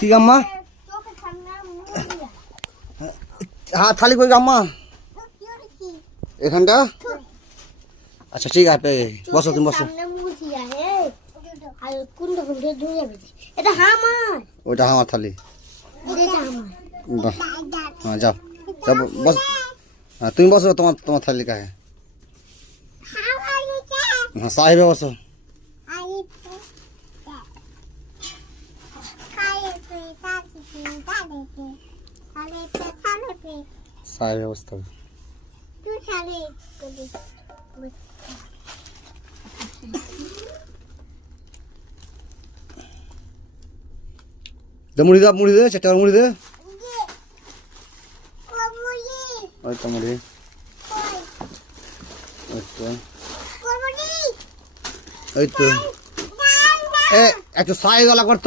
কি আম্মা? হ্যাঁ থালি কই আম্মা? এখানটা? আচ্ছা ঠিক আছে, বসো তুমি বসো। ওইটা আমার থালি। বাহ, হ্যাঁ যাও যাও বস। হ্যাঁ তুমি বসো, তোমার তোমার থালি কাহে। হ্যাঁ সাহেবে বসো। সাহেবে বসতে হবে। মুড়ি দে, মুড়ি দে, চারটা মুড়ি দে। ওই তো মুড়ি। ওই তো একটু সাই গলা করতো।